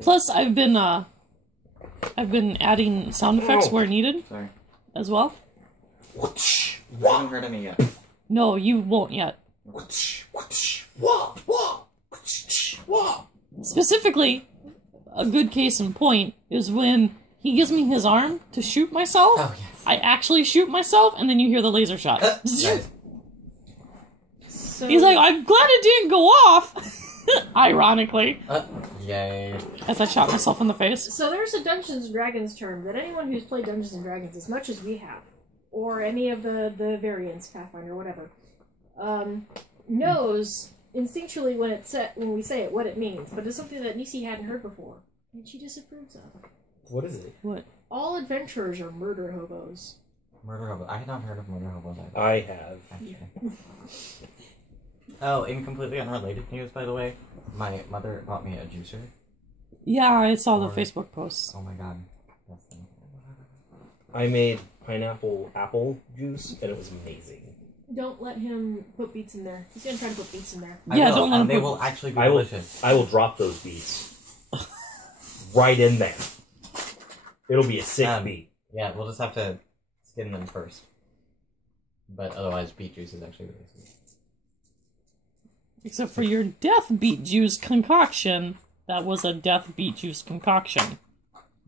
Plus, I've been adding sound effects where needed. Sorry. As well. I haven't heard any yet. No, you won't yet. Specifically, a good case in point is when he gives me his arm to shoot myself. Oh, yes. I actually shoot myself, and then you hear the laser shot. Nice. So, He's like, I'm glad it didn't go off. Ironically. Yay. As I shot myself in the face. So there's a Dungeons & Dragons term that anyone who's played Dungeons & Dragons as much as we have, or any of the variants, Pathfinder, whatever, knows instinctually when we say it what it means, but it's something that Nisi hadn't heard before, and she disapproves of. What is it? What? All adventurers are murder hobos. Murder hobo. I had not heard of murder hobos either. I have. Actually. Oh, in completely unrelated news, by the way, my mother bought me a juicer. Yeah, I saw the Facebook posts. Oh my god. That's the... I made pineapple apple juice, and it was amazing. Don't let him put beets in there. He's gonna try to put beets in there. Yeah, don't let him They put... will actually be I will. delicious. I will drop those beets right in there. It'll be a sick beet. Yeah, we'll just have to skin them first. But otherwise, beet juice is actually really sweet. Except for your death beet juice concoction. That was a death beet juice concoction.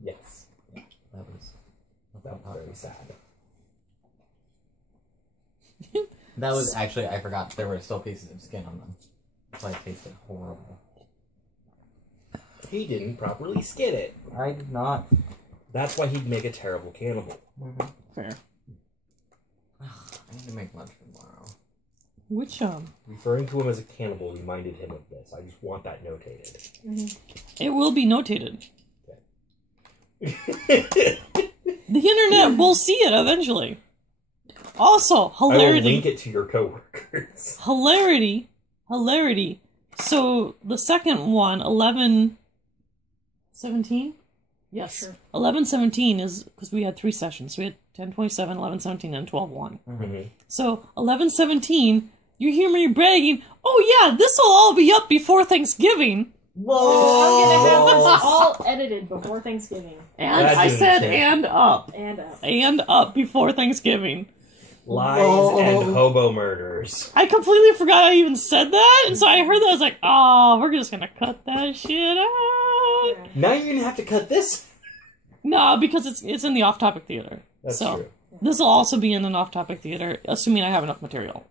Yes. Yeah, that was very sad. That was actually, I forgot, there were still pieces of skin on them. So it tasted horrible. He didn't properly skin it. I did not. That's why he'd make a terrible cannibal. Fair. I need to make lunch tomorrow. Which, Referring to him as a cannibal reminded him of this. I just want that notated. It will be notated. Okay. The internet will see it eventually. Also, I will hilarity. link it to your coworkers. Hilarity. So, the second one, 11/17? Yes. Sure. 11/17 is, because we had 3 sessions. We had 10/27, 11/17, and 12/1. Mm-hmm. So, 11/17, you hear me bragging, oh yeah, this will all be up before Thanksgiving. Whoa! I'm gonna have this all edited before Thanksgiving. And That I didn't said, change. and up. And up before Thanksgiving. Lies and hobo murders. I completely forgot I even said that, and so I heard that, I was like, oh, we're just gonna cut that shit out. Now you're gonna have to cut this? No, because it's in the off-topic theater. That's so, true. This will also be in an off-topic theater, assuming I have enough material.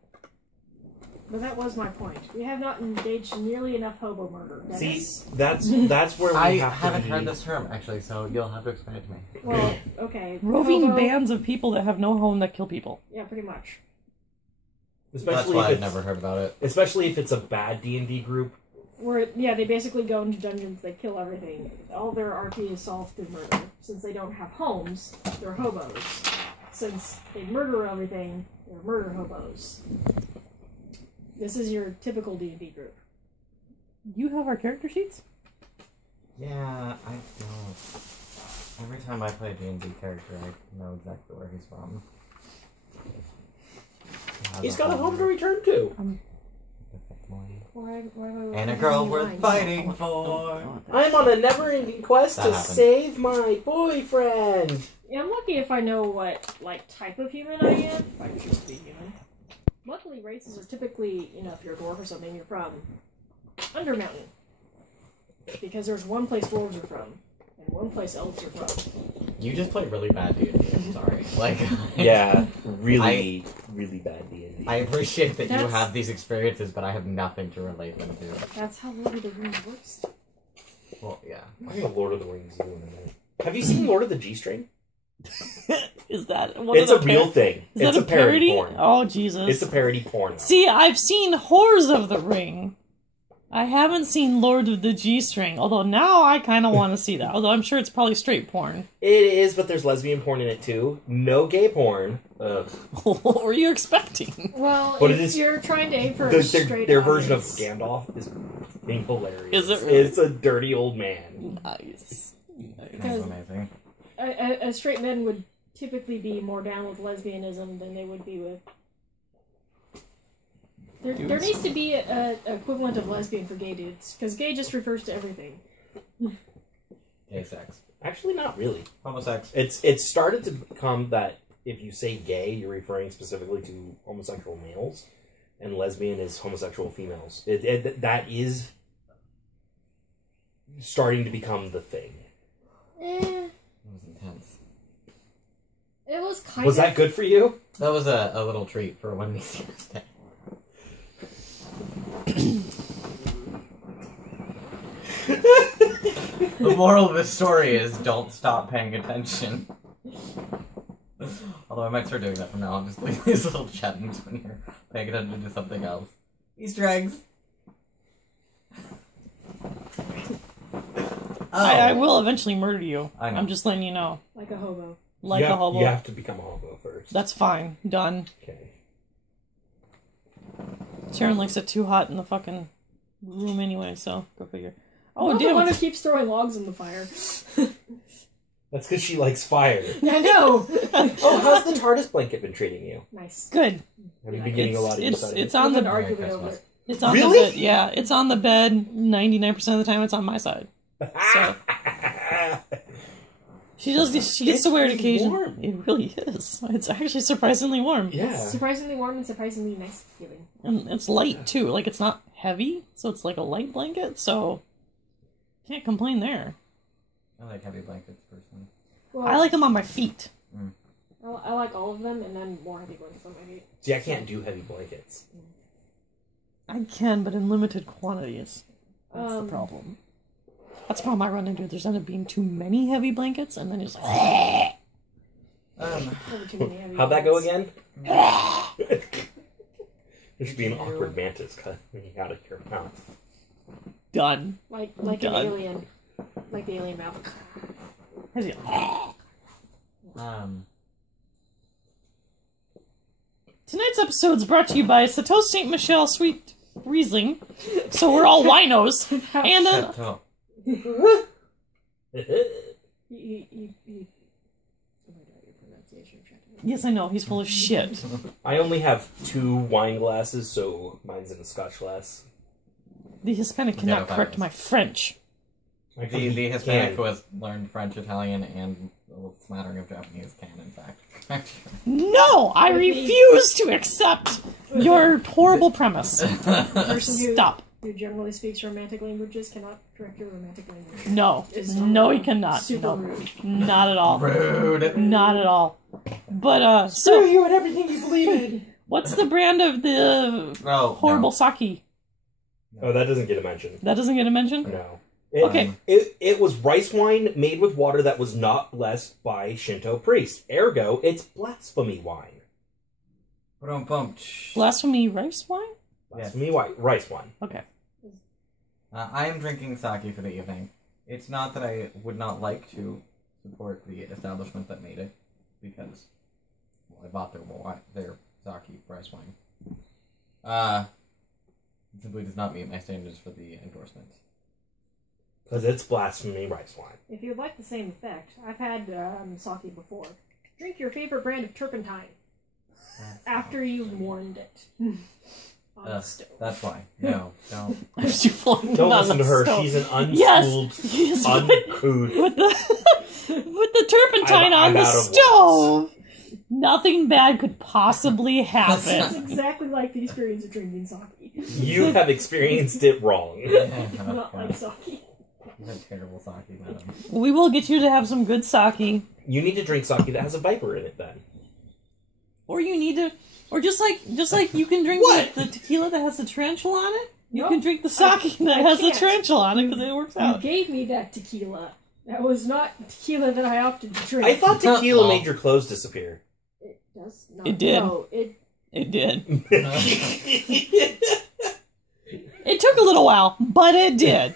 But that was my point. We have not engaged in nearly enough hobo murder. See, Dennis. that's where we I have to haven't be. heard this term, actually, so you'll have to explain it to me. Well, okay. Roving hobo, bands of people that have no home that kill people. Yeah, pretty much. That's Especially why if I've it's, never heard about it. especially if it's a bad D&D group. Where, yeah, they basically go into dungeons, they kill everything. All their RP is solved through murder. Since they don't have homes, they're hobos. Since they murder everything, they're murder hobos. This is your typical D&D group. You have our character sheets? Yeah, I don't. Every time I play a D&D character, I know exactly where he's from. He's got a home to return to. Why And a girl worth fighting for. I'm on a never-ending quest That to happened. save my boyfriend. Yeah, I'm lucky if I know what, type of human I am, if I choose to be human. Luckily, races are typically, if you're a dwarf or something, you're from Undermountain. Because there's one place dwarves are from, and one place elves are from. You just play really bad D&D, I'm sorry. Yeah, really bad D&D. I appreciate that you That's- have these experiences, but I have nothing to relate them to. That's how Lord of the Rings works. Well, yeah. I'm gonna Lord of the Rings do in a minute. Have you seen Lord of the G-String? Is that one It's of a the real thing. Is It's that a parody porn. Oh, Jesus. It's a parody porn. See, I've seen Whores of the Ring. I haven't seen Lord of the G-String, although now I kind of want to see that. Although I'm sure it's probably straight porn. It is, but there's lesbian porn in it too. No gay porn. What were you expecting? Well, But if it is- you're trying to aim for a Their straight version of audience, Gandalf is being hilarious. Is it really? It's a dirty old man. Nice. That's Because- amazing. a straight men would typically be more down with lesbianism than they would be with... There needs to be a equivalent of lesbian for gay dudes, because gay just refers to everything. Gay sex. Actually, not really. Homosex. It's started to become that if you say gay, you're referring specifically to homosexual males, and lesbian is homosexual females. That is starting to become the thing. Eh, That was intense. it was kind Was of. that good for you? That was a little treat for when we see this day. The moral of this story is don't stop paying attention. Although I might start doing that from now on, just leave these little gems when you're paying attention to something else. Easter eggs! I will eventually murder you. I know. I'm just letting you know. Like a hobo. Like a hobo. You have to become a hobo first. That's fine. Done. Okay. Sharon likes it too hot in the fucking room anyway, so go figure. Oh, Oh, the damn one who it. keeps throwing logs in the fire. That's because she likes fire. I know. Oh, how's the TARDIS blanket been treating you? Nice. Good. Have you been getting a lot of use out of It's it? on We've the had an argument Merry over Christmas. it. it's on Really? the bed. Yeah, it's on the bed 99% of the time. It's on my side. So she gets to wear it It's occasionally. warm. It really is. It's actually surprisingly warm. Yeah. Surprisingly warm and surprisingly nice feeling. And it's light too. Like it's not heavy, so it's like a light blanket. So can't complain there. I like heavy blankets personally. Well, I like them on my feet. I like all of them, and then more heavy blankets on my feet. See, I can't do heavy blankets. I can, but in limited quantities. That's the Um, problem. That's the problem I run into. There's end up being too many heavy blankets, and then it's like, Never too many heavy How'd that go blankets. again? There should be an awkward mantis coming out of your mouth. done. Like an Done. alien. Like the alien mouth. Has it- Tonight's episode is brought to you by Chateau Saint Michel Sweet Riesling. So we're all winos, and then Shut up. You- Oh my God, your pronunciation check. yes, I know he's full of shit. I only have 2 wine glasses, so mine's in a Scotch glass. The Hispanic cannot Yeah, correct my French. Actually, The he Hispanic can. who has learned French, Italian, and a smattering of Japanese can, in fact. No, I refuse to accept your horrible premise. Person Stop. who generally speaks romantic languages cannot correct your romantic language. No, It's no, he cannot. super No, rude. not at all. Rude. Not at all. But Screw so you and everything you believe in. what's the brand of the Oh, horrible sake? Oh, that doesn't get a mention. That doesn't get a mention. No. Okay. It was rice wine made with water that was not blessed by Shinto priests. Ergo, it's blasphemy wine. Bum. Blasphemy rice wine. Blasphemy rice wine. Okay. I am drinking sake for the evening. It's not that I would not like to support the establishment that made it, because I bought their sake rice wine. It simply does not meet my standards for the endorsement. Because it's blasphemy rice wine. If you'd like the same effect, I've had sake before. Drink your favorite brand of turpentine after you've warmed it on the stove. That's why. No, don't. As you flung it Don't on listen the to her. stove. She's an Yes. unschooled, Yes, uncouth. with the turpentine I'm on the out of stove. Nothing bad could possibly It's happen. exactly like the experience of drinking sake. You have experienced it wrong. Not like sake. You had terrible sake, madam. We will get you to have some good sake, You need to drink sake that has a viper in it then. or you need to, or just like you can drink What? the tequila that has the tarantula on it. You Nope. can drink the sake that I has the can't. tarantula on it because it works You out. gave me that tequila. That was not tequila that I opted to drink. I thought tequila Well. made your clothes disappear. It does not. It did. No, it. It did. It took a little while, but it did.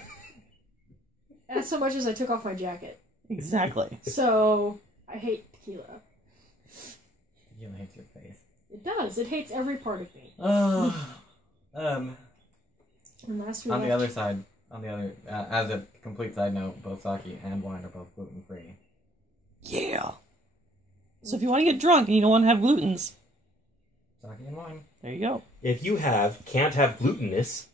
As so much as I took off my jacket. Exactly. So I hate tequila. You hate your face. It does. It hates every part of me. And last we on the left- other side, as a complete side note, both sake and wine are both gluten free. Yeah. So if you want to get drunk and you don't want to have glutens, Sake and wine. there you go. If you can't have glutinous,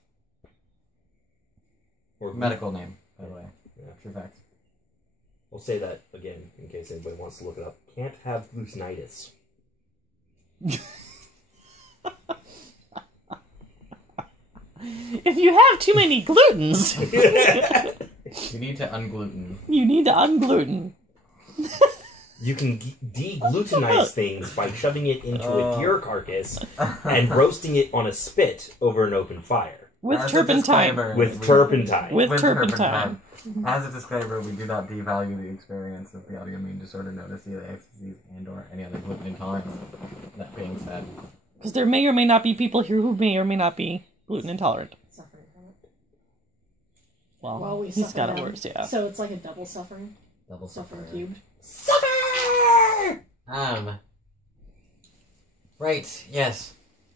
or Medical name, by the way. Yeah. True facts. We'll say that again in case anybody wants to look it up. Can't have gluteinitis. If you have too many glutens, You need to ungluten. you need to ungluten. You can deglutenize things by shoving it into a Oh. deer carcass and roasting it on a spit over an open fire. With As a turpentine. disclaimer, With we- turpentine. With turpentine. As a disclaimer, we do not devalue the experience of the autoimmune disorder known as celiac disease and/or any other gluten intolerance. That being said, Because there may or may not be people here who may or may not be gluten intolerant. Suffering from it. Well, While we he's suffer got it them. worse, yeah. So it's like a double suffering. double Suffering suffer. cubed. Right. Yes.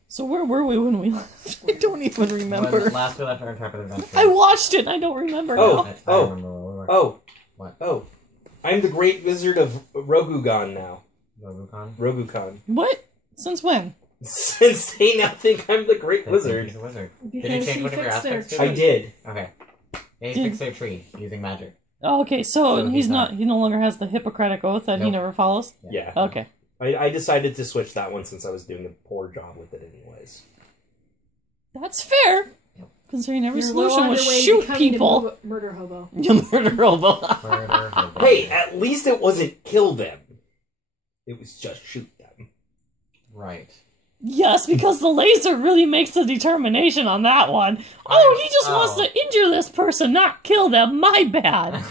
So where were we when we left? I don't even remember. When last we left our intrepid adventure. I watched it and I don't remember Oh. now. I remember where we were. Oh. What? Oh. I'm the Great Wizard of Rogugan now. Rogucon? Rogucon. What? Since when? Since they now think I'm the Great He's Wizard. a wizard. Because change he one of your fixed their aspects to tree. I did. Okay. They Did- fixed their tree using magic. Oh, okay, so So he's he's not. He no longer has the Hippocratic oath that he Nope. never follows. Yeah. Okay, I decided to switch that one since I was doing a poor job with it anyways. that's fair. Considering every You're well solution on was your way to shoot becoming a people. murder hobo. You murder hobo. Murder, hobo. Hey, at least it wasn't kill them. It was just shoot them. Right. Yes, because the laser really makes the determination on that one. Oh, he just wants Oh. to injure this person, not kill them. My bad.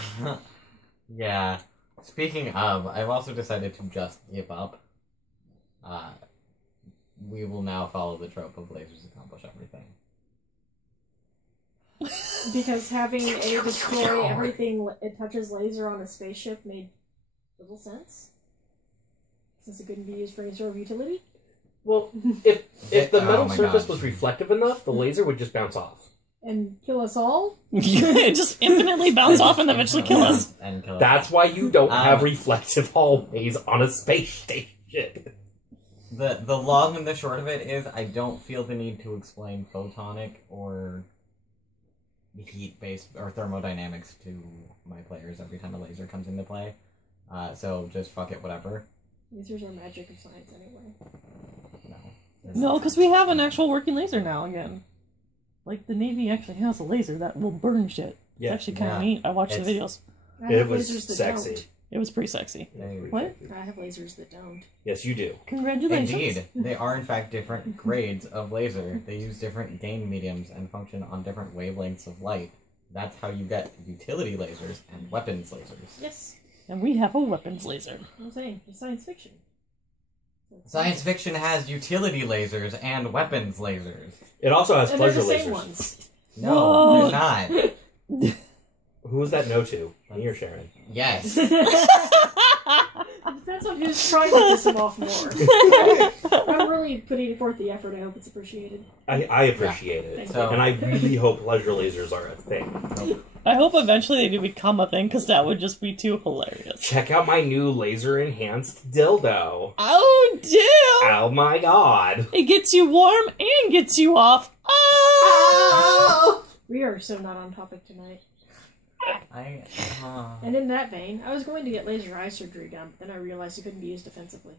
Yeah. Speaking of, I've also decided to just give up. We will now follow the trope of lasers accomplish everything. Because having a destroy everything it touches laser on a spaceship made little sense. Since it couldn't be used for any sort of utility. Well, if the Oh metal my surface God. was reflective enough, the laser would just bounce off. And kill us all? Just infinitely bounce off and eventually kill us. And kill us. That's why you don't have Um, reflective hallways on a space station. The long and the short of it is I don't feel the need to explain photonic or heat-based or thermodynamics to my players every time a laser comes into play. So just fuck it, whatever. Lasers are magic of science anyway. No, because we have an actual working laser now again. Like, the Navy actually has a laser that will burn shit. Yeah. It's actually kind of Yeah. neat. I watched the It's- videos. I It have was lasers that sexy. don't. It was pretty sexy. What? I have lasers that don't. Yes, you do. Congratulations. Indeed, they are in fact different grades of laser. They use different gain mediums and function on different wavelengths of light. That's how you get utility lasers and weapons lasers. Yes. And we have a weapons laser. I'm saying, it's science fiction. Science fiction has utility lasers and weapons lasers. It also has And they're pleasure the same lasers. ones. No, Whoa. they're not. Who was that no to? Me or Sharon? Yes. Depends on who's trying to piss him off more. I'm really putting forth the effort. I hope it's appreciated. I appreciate it. Thank So- And I really hope pleasure lasers are a thing. I hope eventually they do become a thing, because that would just be too hilarious. Check out my new laser enhanced dildo. Oh, dude! Oh my god. It gets you warm and gets you off. Oh! We are so not on topic tonight. I. And in that vein, I was going to get laser eye surgery done, but then I realized it couldn't be used defensively.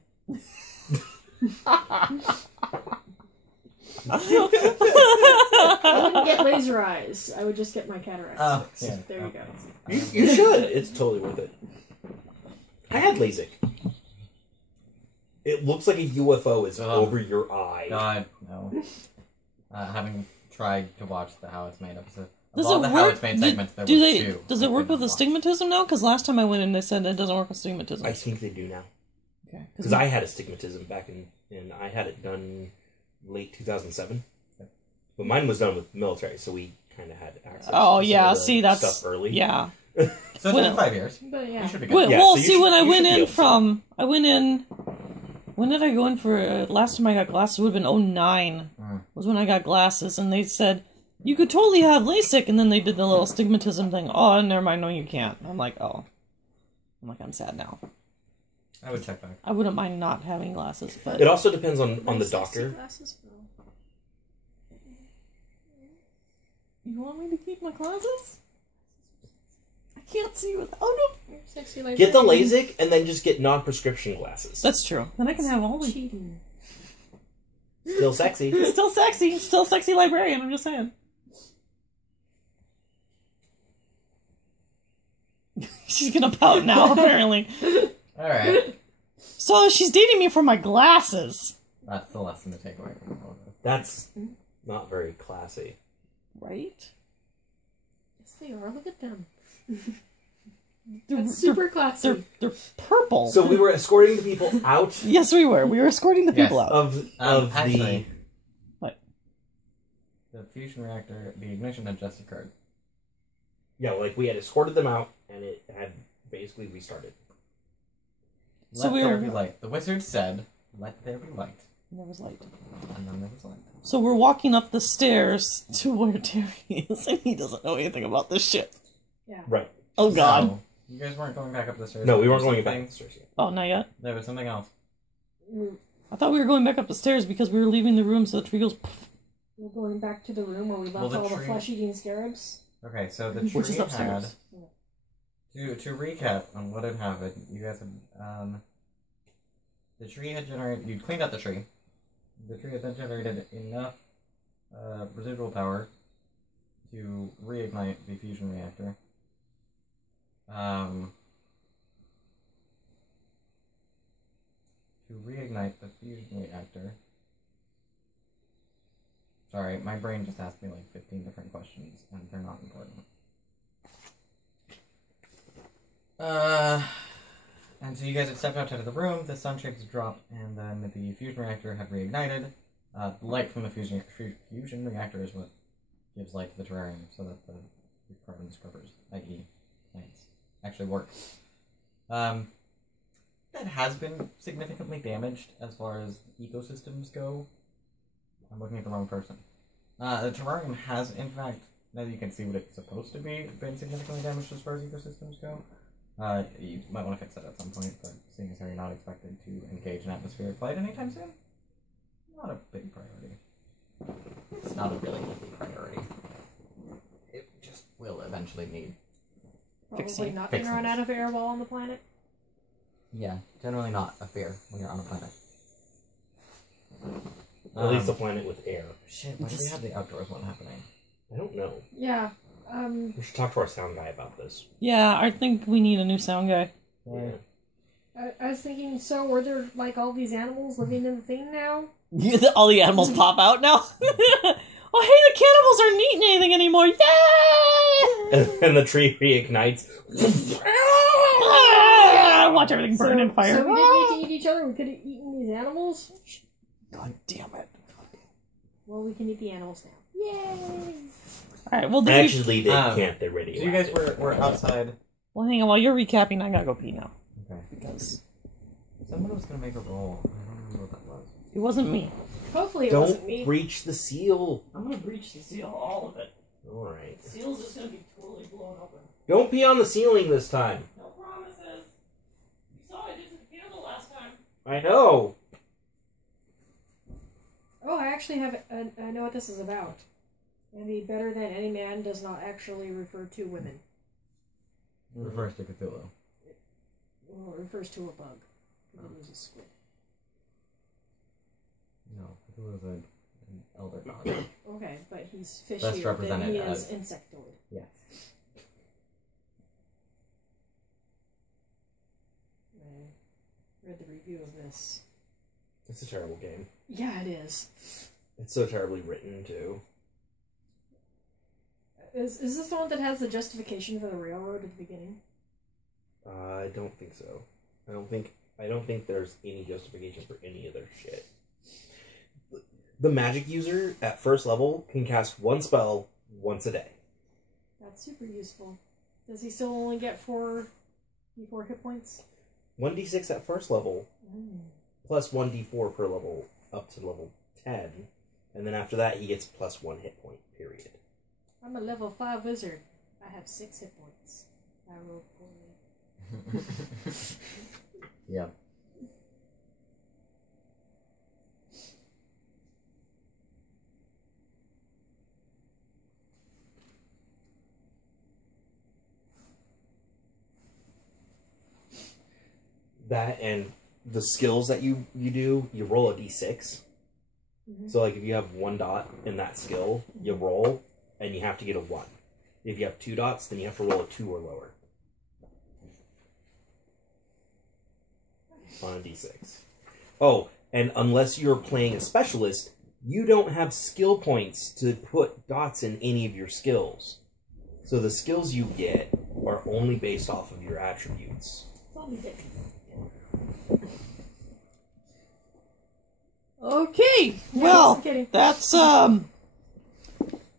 I wouldn't get laser eyes. I would just get my cataracts. Oh, fixed. yeah. There you go. You should. It's totally worth it. I had LASIK. It looks like a UFO is Ugh. over your eye. God, no. Having tried to watch the How It's Made episode. Does of all it the How work? It's Made segments, there Do were they? two. Does I it work could with not watch. astigmatism now? Because last time I went in, they said it doesn't work with astigmatism. I think they do now. Okay. Because I had astigmatism back in I had it done late 2007. But mine was done with military, so we kind of had access Oh to some yeah, of the see that's stuff early. yeah. So it's Well- been 5 years. But You yeah. should be good. Well, Yeah, well so you see should- when I you went should be in able to. from, I went in. When did I go in for? Last time I got glasses would have been 09. Mm. Was when I got glasses, and they said you could totally have LASIK, and then they did the little astigmatism thing. Oh, never mind. No, you can't. I'm like, oh. I'm sad now. I would check back. I wouldn't mind not having glasses, but It also depends on the Nice doctor. glasses. you want me to keep my glasses? I can't see without them. You're sexy Get the librarian. LASIK and then just get non-prescription glasses. That's true. Then I can have all the... cheating. Still sexy. Still sexy. Still sexy librarian, I'm just saying. She's gonna pout now, apparently. Alright. So she's dating me for my glasses. That's the lesson to take away from all of this. That's not very classy. Right? Yes, they are. Look at them. They're, That's super classy. they're purple. So we were escorting the people out Yes, we were. We were escorting the people out. of Actually, What? the fusion reactor, the ignition had just occurred. yeah, like we had escorted them out and it had basically restarted. So Let we there were- be light. The wizard said, "Let there be light," There was light. and then there was light. So we're walking up the stairs to where Terry is, and he doesn't know anything about this shit. Right. Oh god. So, you guys weren't going back up the stairs. No, we There weren't was going back something- upstairs yet. Oh, not yet. There was something else. I thought we were going back up the stairs because we were leaving the room, so the tree goes. We're going back to the room where we left Well, the all the tree- flesh-eating scarabs. Okay, so the Which is tree had. upstairs. To recap on what had happened, you guys had the tree had generated. You cleaned out the tree. The tree had then generated enough residual power to reignite the fusion reactor. To reignite the fusion reactor. Sorry, my brain just asked me like 15 different questions, and they're not important. And so you guys had stepped outside of the room, the sun shades had dropped, and then the fusion reactor had reignited. Light from the fusion reactor is what gives light to the terrarium, so that the carbon scrubbers, i.e. plants, actually work. That has been significantly damaged as far as ecosystems go. I'm looking at the wrong person. The terrarium has, in fact, now that you can see what it's supposed to be, been significantly damaged as far as ecosystems go. You might want to fix that at some point, but seeing as how you're not expected to engage in atmospheric flight anytime soon, not a big priority. It's not a really big priority. It just will eventually need. Probably Fixing. not going to run Fixing. out of air while on the planet. Yeah, generally not a fear when you're on a planet. At least a planet with air. Shit, why do we have the outdoors one happening? I don't know. Yeah. We should talk to our sound guy about this. Yeah, I think we need a new sound guy. Yeah. I was thinking, so were there like all these animals living in the thing now? All the animals pop out now. Oh, hey, the cannibals aren't eating anything anymore. Yay! And the tree reignites. Ah, watch everything burn in fire. So we didn't need to eat each other. We could have eaten these animals. God damn it. Well, we can eat the animals now. Yay! Alright, well, then Actually, they Um, can't. They're ready. So you guys were outside. well, hang on. While you're recapping, I gotta go pee now. Okay. Because Someone was gonna make a roll. I don't remember what that was. it wasn't me. Hopefully it wasn't Don't me. breach the seal. I'm gonna breach the seal, all of it. Alright. The seal's just gonna be totally blown open. Don't pee on the ceiling this time. No promises. You saw I did to the candle last time. I know. Oh, I actually have. I know what this is about. And the better than any man does not actually refer to women. Refers to Cthulhu. Well, it refers to a bug. It was a squid. No, Cthulhu is an elder god. Okay, but he's fishier Best than represented he as- is insectoid. Yes. I read the review of this. It's a terrible game. Yeah, it is. It's so terribly written, too. Is this the one that has the justification for the railroad at the beginning? I don't think so. I don't think there's any justification for any of their shit. The magic user at first level can cast one spell once a day. That's super useful. Does he still only get 4 hit points? 1d6 at first level, Mm. plus 1d4 per level up to level 10, and then after that he gets plus 1 hit point, period. I'm a level 5 wizard. I have 6 hit points. I rolled poorly. Yeah. that and the skills that you do, you roll a d6. So, like, if you have 1 dot in that skill, you roll, and you have to get a 1. If you have 2 dots, then you have to roll a 2 or lower. On a d6. Oh, and unless you're playing a specialist, you don't have skill points to put dots in any of your skills. So the skills you get are only based off of your attributes. Okay, Yeah, well, just kidding. that's,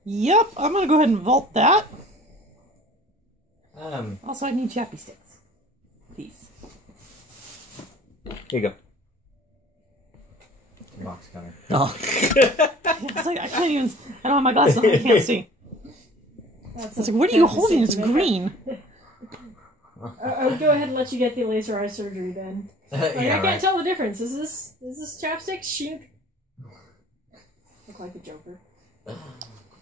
yep, I'm gonna go ahead and vault that. Also, I need chappy sticks. Please. Here you go. Box cutter. Oh. It's like, I can't even, I don't have my glasses on, I can't see. That's It's a like, what are you fantasy holding? It's to make green. I would go ahead and let you get the laser eye surgery then. Like, I can't tell the difference. Is this chapstick? Shink. Look like the Joker.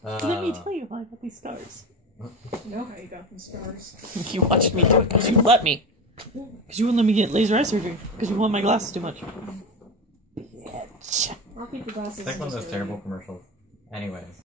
Let me tell you how I got these scars. I know how you got these scars. You watched me do it because you let me. Because you wouldn't let me get laser eye surgery. Because you want my glasses too much. I'll keep the glasses. It's like one of those terrible commercials. Anyways.